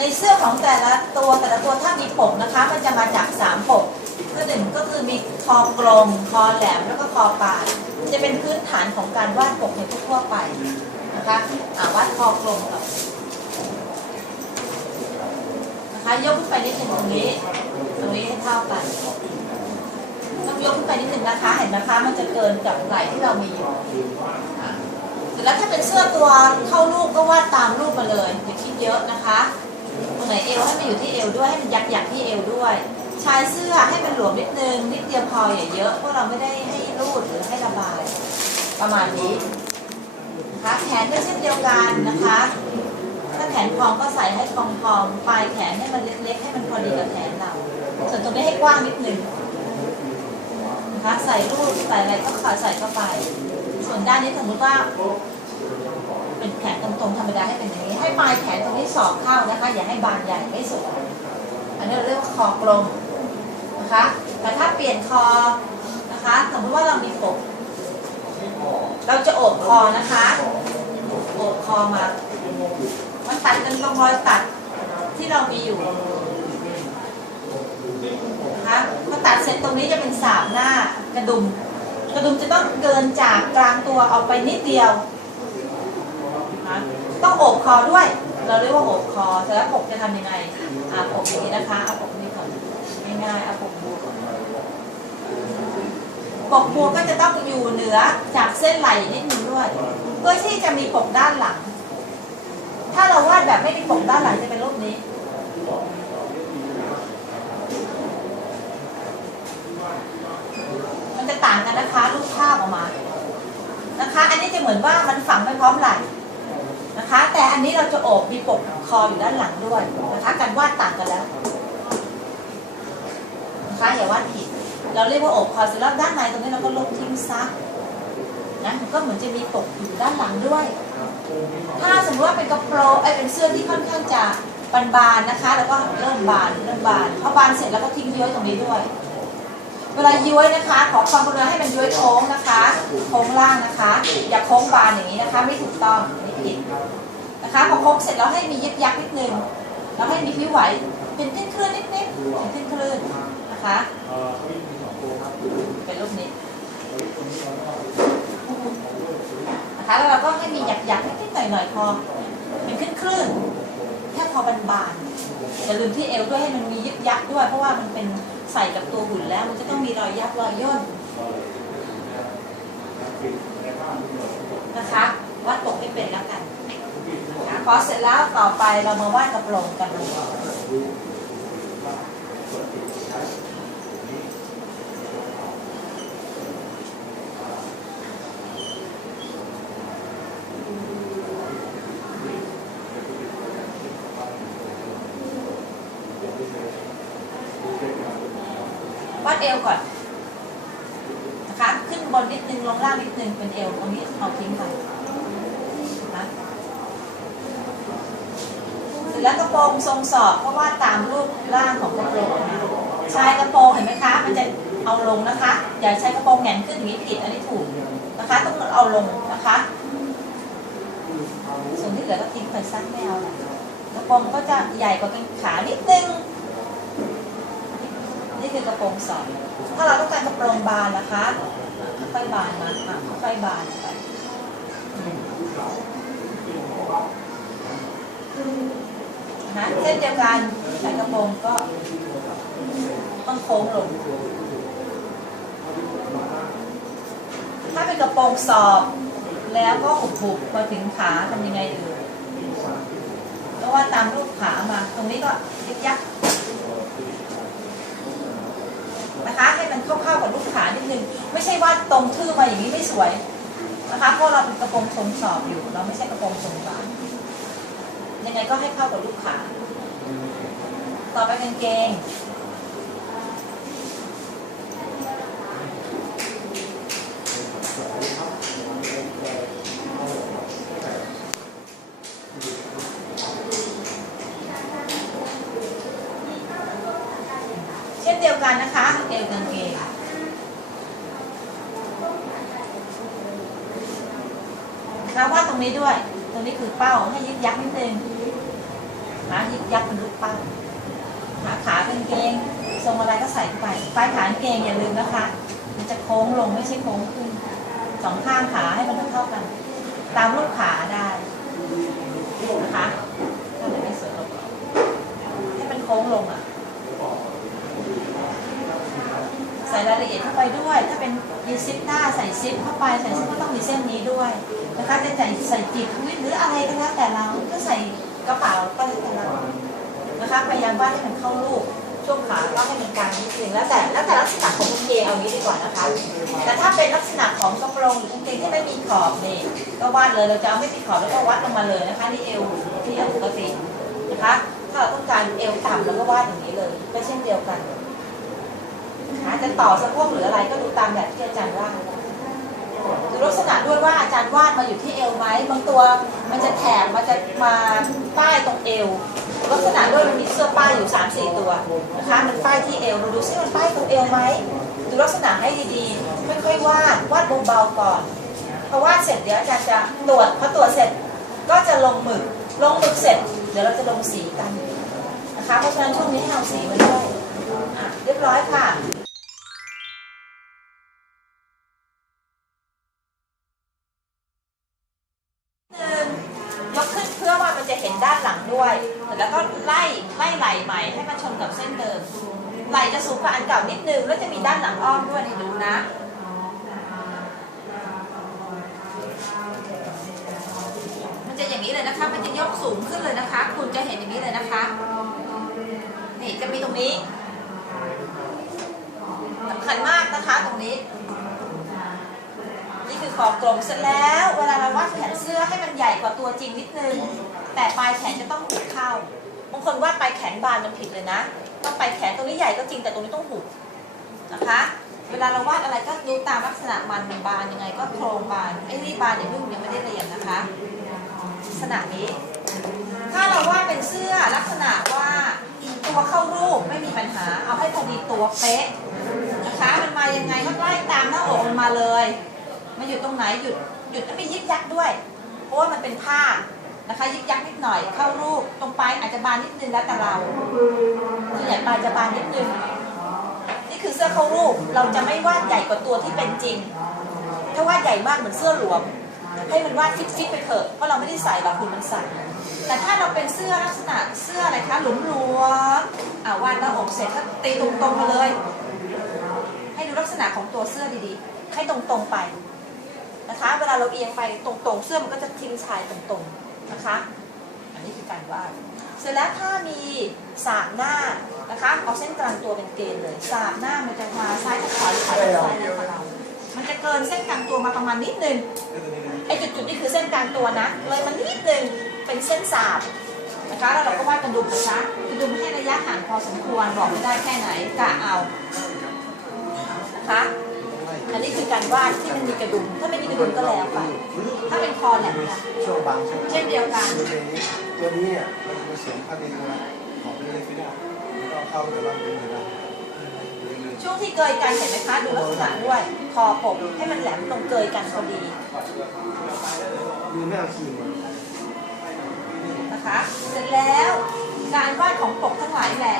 ในเสื้อของแต่ละตัวแต่ละตัวถ้ามีปกนะคะ มันจะมาจากสามปกก็หนึ่งก็คือมีคอกลมคอแหลมแล้วก็คอปายจะเป็นพื้นฐานของการวาดปกในทั่วไปนะคะอ่าวาดคอกลมก่อนนะคะยกขึ้นไปนิดหนึ่งตรงนี้ ตรงนี้ให้เท่ากันต้องยกขึ้นไปนิดหนึ่งนะคะ เห็นไหมคะมันจะเกินกับไหล่ที่เรามีอยู่เสร็จแล้วถ้าเป็นเสื้อตัวเข้ารูปก็วาดตามรูปมาเลยอย่าคิดเยอะนะคะ ตรงไหนเอวให้มันอยู่ที่เอวด้วยให้มันยักยักที่เอวด้วย ชายเสื้อให้มันหลวมนิดนึงนิดเดียวพออย่าเยอะเพราะเราไม่ได้ให้รูดหรือให้ระบาย ประมาณนี้นะคะแขนก็เช่นเดียวกันนะคะ ถ้าแขนพองก็ใส่ให้พองๆปลายแขนให้มันเล็กๆ ให้มันพอดีกับแขนเรา ส่วนตรงนี้ให้กว้างนิดนึงนะคะใส่รูดใส่อะไรก็ขอใส่เข้าไป ส่วนด้านนี้สมมติว่า เป็นแขนตรงๆธรรมดาให้เป็นอย่างนี้ ให้ปลายแขนตรงนี้สอบเข้านะคะ อย่าให้บานใหญ่ไม่สุด อันนี้เราเรียกว่าคอกลมนะคะ แต่ถ้าเปลี่ยนคอนะคะสมมติว่าเรามีปกเราจะโอบคอนะคะโอบคอมามันตัดกันตรงรอยตัดที่เรามีอยู่นะคะพอตัดเสร็จตรงนี้จะเป็นสามหน้ากระดุม กระดุมจะต้องเกินจากกลางตัวออกไปนิดเดียว นะคะต้องโอบคอด้วย เราเรียกว่าโอบคอเสร็จแล้วปกจะทำยังไงอ่าปกอย่างนี้นะคะเอาปกนี้ก่อนง่ายๆเอาปกบัวก่อนปกบัวก็จะต้องอยู่เหนือจากเส้นไหล่นิดนึงด้วย เพื่อที่จะมีปกด้านหลัง ถ้าเราวาดแบบไม่มีปกด้านหลังจะเป็นรูปนี้ มันจะต่างกันนะคะรูปภาพออกมา นะคะ อันนี้จะเหมือนว่ามันฝังไปพร้อมไหล่ นะคะ แต่อันนี้เราจะโอบมีปกคออยู่ด้านหลังด้วยนะคะการวาดต่างกันแล้วนะคะอย่าวาดผิด เราเรียกว่าโอบคอเสร็จแล้วด้านในตรงนี้เราก็ลบทิ้งซะนะก็เหมือนจะมีปกอยู่ด้านหลังด้วย ถ้าสมมติว่าเป็นกระโปรงไอเป็นเสื้อที่ค่อนข้างจะบานๆนะคะ แล้วก็เริ่มบานเริ่มบานพอบานเสร็จแล้วก็ทิ้งย้อยตรงนี้ด้วย เวลาย้อยนะคะ ขอความกรุณาให้มันย้อยโค้งนะคะ โค้งล่างนะคะ อย่าโค้งบานอย่างนี้นะคะ ไม่ถูกต้อง นะคะพอโค้งเสร็จแล้วให้มียึกยักนิดนึงแล้วให้มีผิวไหวเป็นคลื่นคลื่นๆนิดๆเป็นคลื่นคลื่นนะคะเป็นรูปนี้นะคะแล้วเราก็ให้มีหยักหยักนิดๆหน่อยหน่อยๆพอเป็นคลื่นคลื่นแค่พอบานๆอย่าลืมที่เอวด้วยให้มันมียึกยักด้วย เพราะว่ามันเป็นใส่กับตัวหุ่นแล้วมันจะต้องมีรอยยับรอยย่นนะคะวาดปกให้เป็นแล้วกัน อเสร็จแล้วต่อไปเรามาไหวาดกระโปรงกันวัดเอวก่อนนะคะ ขึ้นบนนิดนึงลงล่างนิดนึงเป็นเอวตรงนี้เอาทิ้งไปนะคะเสร็จ แล้วกระโปรงทรงศอกเพราะว่าตามรูปร่างของกระโปรงนะชายกระโปรงเห็นไหมคะ มันจะเอาลงนะคะ อย่าใช้กระโปรงแหงนขึ้นอย่างนี้ผิดอันนี้ถูกนะคะ ต้องเอาลงนะคะ ส่วนที่เหลือก็ทิ้งไปซักไม่เอาละกระโปรงก็จะใหญ่กว่ากางขานิดนึง นี่คือกระโปรงสองถ้าเราต้องการกระโปรงบานนะคะค่อยบานมาค่ะค่อยบานไป นะเช่นเดียวกันใส่กระโปรงก็ต้องโค้งลง ถ้าเป็นกระโปรงสอบแล้วก็หุบๆมาถึงขาทำยังไงเอ่ยเพราะว่าตามรูปขามา ตรงนี้ก็ยึกยักนะคะ ให้มันเข้าๆกับลูกขานิดนึง ไม่ใช่ว่าตรงทื่อมาอย่างนี้ไม่สวยนะคะ เพราะเราเป็นกระโปรงทรงสอบอยู่ เราไม่ใช่กระโปรงทรงบาน ยังไงก็ให้เข้ากับลูกขา ต่อไปกางเกง เช่นเดียวกันนะคะเอวกางเกงเราวาดตรงนี้ด้วย ตรงนี้คือเป้าให้ยึกยักนิดนึง ขายิบยักเป็นรูปปั้นขาขากางเกงทรงอะไรก็ใส่ไปปลายขากางเกงอย่าลืมนะคะ มันจะโค้งลงไม่ใช่โค้งขึ้นสองข้างขาให้มันเท่ากัน ตามรูปขาได้นะคะถ้ามันไม่สวยหรอกให้มันโค้งลงอะใส่รายละเอียดเข้าไปด้วย ถ้าเป็นยีซิปหน้าใส่ซิปเข้าไปใส่ซิปก็ต้องมีเส้นนี้ด้วยนะคะจะใส่ใส่จิตวิทหรืออะไรก็แล้วแต่เราก็ใส่กระเป๋าก็แนะคะพยายามวาดให้มันเข้ารูปช่วงขาก็ให้มันกลางนิดนึงแล้วแต่แล้วแต่ลักษณะของกางเกงเอางี้ดีกว่านะคะ แต่ถ้าเป็นลักษณะของกระโปรงหรือกางเกงที่ไม่มีขอบนี่ก็วาดเลยเราจะเอาไม่มีขอบแล้วก็วัดลงมาเลยนะคะนี่เอวที่เอวปกตินะคะถ้าเราต้องการเอวต่ำเราก็วาดอย่างนี้เลย ก็เช่นเดียวกันนะจะต่อสะโพกหรืออะไรก็ดูตามแบบที่อาจารย์วาดดูลักษณะด้วยว่าอาจารย์วาดมาอยู่ที่เอวไหมบางตัวมันจะแถบมันจะมาป้ตรงเอว ลักษณะด้วยมันมีเสื้อป้ายอยู่3ามสี่ตัวนะคะ มันป้ายที่เอวเราดูซิมันป้ายตรงเอวไหมดูลักษณะให้ดีๆ ค่อยๆวาดวาดเบาๆก่อนพอวาดเสร็จเดี๋ยวอาจารย์จะตรวจพอตรวจเสร็จก็จะลงหมึกลงหมึกเสร็จ เดี๋ยวเราจะลงสีกันนะคะเพราะฉะนั้นช่วงนี้ให้เอาสีมาด้วยเรียบร้อยค่ะ แล้วก็ไล่ไล่ไหลใหม่ให้มันชนกับเส้นเดิมไหลจะสูงกว่าอันเก่านิดนึงแล้วจะมีด้านหลังอ้อมด้วยนี่ดูนะมันจะอย่างนี้เลยนะคะ มันจะยกสูงขึ้นเลยนะคะ คุณจะเห็นอย่างนี้เลยนะคะนี่จะมีตรงนี้สำคัญมากนะคะตรงนี้ นี่คือคอกลมเสร็จแล้ว เวลาเราวาดแขนเสื้อให้มันใหญ่กว่าตัวจริงนิดนึงแต่ปลายแขนจะต้องหุบ เข้าบางคนวาดปลายแขนบานมันผิดเลยนะต้องปลายแขนตรงนี้ใหญ่ก็จริงแต่ตรงนี้ต้องหุบนะคะ เวลาเราวาดอะไรก็ดูตามลักษณะมันมันบานยังไงก็โครงบานไอ้นี่บานอย่างนี้ยังไม่ได้เรียนนะคะลักษณะนี้ ถ้าเราวาดเป็นเสื้อลักษณะว่าตัวเข้ารูปไม่มีปัญหา เอาให้พอดีตัวเป๊ะนะคะ มันมายังไงก็ไล่ตามหน้าอกมันมาเลยมาอยู่ตรงไหนหยุดหยุดแล้วไม่ยึกยักด้วย เพราะว่ามันเป็นผ้า นะคะยึกยักนิดหน่อยเข้ารูปตรงปลายอาจจะบานนิดนึงแล้วแต่เราส่วนใหญ่ปลายจะบานนิดนึงนี่คือเสื้อเข้ารูปเราจะไม่วาดใหญ่กว่าตัวที่เป็นจริง ถ้าวาดใหญ่มากเหมือนเสื้อหลวม ให้มันวาดฟิตๆไปเถอะเพราะเราไม่ได้ใส่หรอกคุณมันใส่แต่ถ้าเราเป็นเสื้อลักษณะเสื้ออะไรคะหลวมๆอ่าวาดหน้าอกเสร็จก็ตีตรงๆมาเลย ให้ดูลักษณะของตัวเสื้อดีๆ ให้ตรงๆไปนะคะ เวลาเราเอียงไปตรงๆ เสื้อมันก็จะทิ้งชายตรงๆ นะคะ อันนี้คือการวาด เสร็จแล้วถ้ามีสามหน้านะคะเอาเส้นกลางตัวเป็นเกณฑ์เลยสามหน้ามันจะมาซ้ายกับขวาหรือขวากับซ้ายแล้วแต่เรามันจะเกินเส้นกลางตัวมาประมาณนิดนึงไอ้จุดๆนี่คือเส้นกลางตัวนะ เลยมันนิดนึงเป็นเส้นสาบนะคะแล้วเราก็วาดกระดุมนะคะกระดุมให้ระยะห่างพอสมควรบอกไม่ได้แค่ไหนกะเอานะคะ อันนี้คือการวาดที่มันมีกระดุม ถ้าไม่มีกระดุมก็แล้วไป ถ้าเป็นคอแหลมค่ะช่วงบางช่วงเช่นเดียวกัน ตัวนี้ตัวนี้เนี่ยมันมันเสียงพอดีนะขอบไปเลยไม่ได้แล้วก็เข้าแต่ว่าไม่ได้ช่วงที่เกยกันเห็นไหมคะดูลักษณะด้วยคอปกให้มันแหลมตรงเกยกันพอดีมีไม่เอาคีมนะคะเสร็จแล้วการวาดของปกทั้งหลายแหล่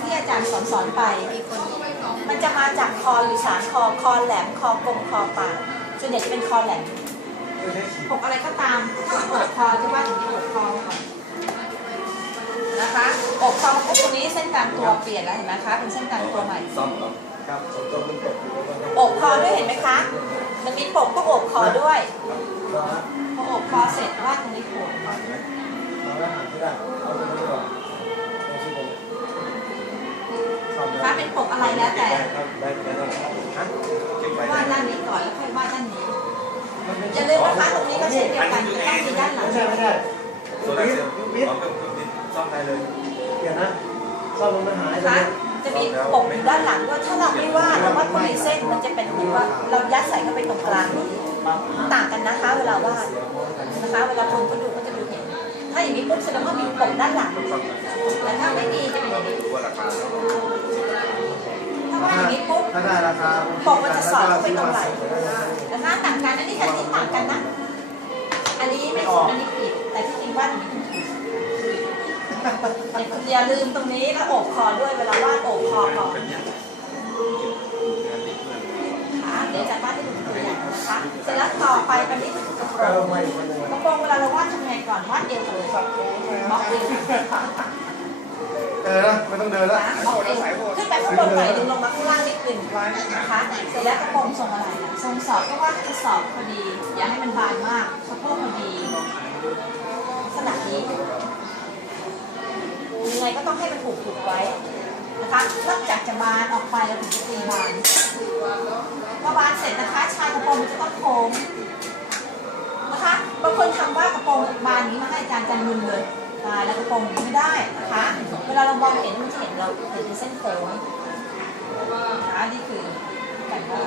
ที่อาจารย์สอนสอนๆไปมัน จะมาจากคออยู่สามคอคอแหลมคอกลมคอปากส่วนใหญ่จะเป็นคอแหลมไม่ใช่คีมปกอะไรก็ตามถ้าอกคอจะวาดอย่างนี้อกคอก่อนนะคะอกคอปุ๊บตรงนี้เส้นกลางตัวเปลี่ยนแล้วเห็นไหมคะเป็นเส้นกลางตัวใหม่ซ่อมเหรอครับสมตัวมันตกอยู่แล้วก็อกคอด้วยเห็นไหมคะ มันมีปกก็อกคอด้วยเราฮะพออกคอเสร็จวาดตรงนี้โผล่ผ่านไหมเราได้ เข้าถ้าเป็นปกอะไรแล้วแต่ได้ครับได้ได้ได้ฮะเก็บไว้วาดได้ด้านนี้ก่อนแล้วค่อยวาดด้านนี้มันเป็นอย่าลืมนะคะตรงนี้ก็เช่นเดียวกันต้องมีด้านหลังไม่ใช่ไม่ใช่โซลาร์เซลล์เอาเครื่องเครื่องบินซ่อมได้เลยเดี๋ยวนะซ่อมมันมันหายนะไปคะจะมีปกอยู่ด้านหลังด้วยถ้าเราไม่วาดเราวาดตรงนี้เส้นมันจะเป็นเหมือนว่าเรายัดใส่เข้าไปตรงกลางนี้ปั๊บต่างกันนะคะ เวลาวาดเสียพร้อมกันนะคะ เวลาคนเขาดูก็จะดูเห็น ถ้าอย่างนี้ปุ๊บแสดงว่ามีปกด้านหลังแต่ถ้าไม่มีจะเป็นอย่างไม่นี้รู้ว่าราคาเท่าไหร่ถ้าวาดอย่างนี้ปุ๊บถ้าได้ราคาปกมันจะสอดเข้าไปตรงไหล่นะคะต่างกันอันนี้กับอันนี้ต่างกันนะ อันนี้ไม่ถูกอันนี้ผิด แต่ที่จริงวาดอย่างนี้ถูกอย่าลืมตรงนี้แล้วอบคอด้วยเวลาวาดอบคอก่อนค่ะเดี๋ยวจะวาดให้ดูตัวอย่างนะคะ เสร็จแล้วต่อไปอันนี้คือกระโปรงกระโปรงเวลาเราวาดทำไงก่อนวาดเอวก่อนเลยบล็อกเอวเออนะไม่ต้องเดินแล้วบล็อกเอวขึ้นไปข้างบนหน่อยดึงลงมาข้างล่างนิดหนึ่งนะคะเสร็จแล้วกระโปรงทรงอะไรนะทรงสอบก็วาดให้กระสอบพอดี อย่าให้มันบานมากสะโพกพอดีขนาดนี้ยังไงก็ต้องให้มันถูกถูกๆไว้นะคะนอกจากจะบานออก บานนี้มาให้อาจารย์จันมึนเลยตายแล้วกระโปรงนี้ไม่ได้นะคะ เวลาเรามองเห็นมันจะเห็นเราเห็นเป็นเส้นโค้งนะคะนี่คือการวา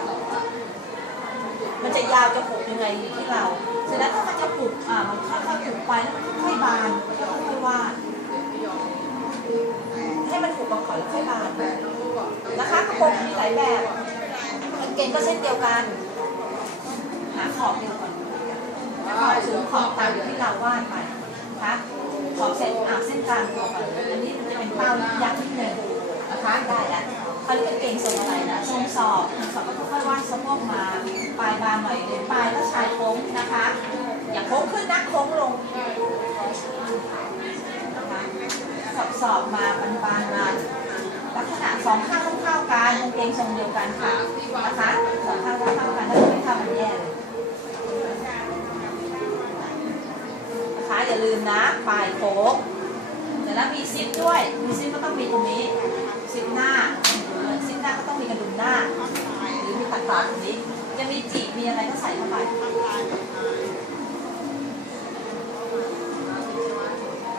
มันจะยาวจะผูกยังไงอยู่ที่เรา เสร็จแล้วถ้ามันจะผูกอ่ามันค่อยๆผูกไปแล้วมันค่อยๆบานแล้วค่อยๆวาดให้มันผูกกับขอนแล้วค่อยบานนะคะกระโปรงมีหลายแบบกางเกงก็เช่นเดียวกัน หาขอบเดียวกัน ขอบสูงขอบต่ำอยู่ที่เราวาดไปนะคะขอบเส้นอ่าเส้นกลางตัวก่อนอันนี้มันจะเป็นเป้ายักษ์นิดหนึ่งนะคะได้แล้วเขาเรียกกางเกงทรงอะไรนะทรงสอบทรงสอบก็ค่อยๆวาดสะโพกมาปลายบานหน่อยหรือปลายก็ชายโค้งนะคะ อย่าโค้งขึ้นนะโค้งลงนะคะสอบสอบมาบานบานๆมาลักษณะสองข้างต้องเท่ากันกางเกงทรงเดียวกันค่ะนะคะสองข้างต้องเท่ากันถ้าไม่เท่ากันแย่เลยนะคะ อย่าลืมนะปลายโค้งเดี๋ยวแล้วมีซิปด้วยมีซิปก็ต้องมีตรงนี้ซิปหน้าซิปหน้าก็ต้องมีกระดุมหน้าหรือมีตัดขาตรงนี้ จะมีจีบมีอะไรก็ใส่เข้าไป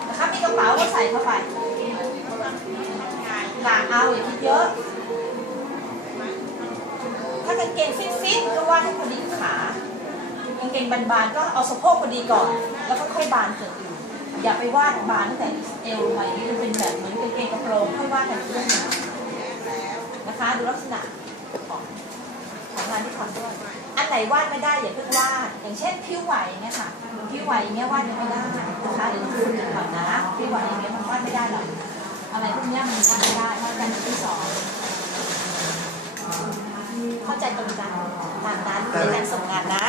นะคะมีกระเป๋าก็ใส่เข้าไปกะเอาอย่าคิดเยอะ ถ้ากางเกงฟิตๆก็วาดให้พอดีขา กางเกงบานๆก็เอาสะโพกพอดีก่อน แล้วก็ค่อยบานเกิดอื่นอย่าไปวาดบานตั้งแต่เอวลงมาอย่างนี้มันเป็นแบบเหมือนกางเกงกระโปรงค่อยวาดกันเรื่องนึงนะคะดูลักษณะของของงานที่ทำด้วยอันไหนวาดไม่ได้อย่าเพิ่งวาดอย่างเช่นผิวไหวเนี่ยค่ะผิวไหวอย่างเงี้ยวาดยังไม่ได้นะคะเดี๋ยวคุณดูก่อนนะผิวไหวอย่างเงี้ยมันวาดไม่ได้หรอกอะไรพวกเนี้ยมันวาดไม่ได้เพราะอาจารย์ที่สอนเข้าใจตรงกันตามนั้นในการส่งงานนะ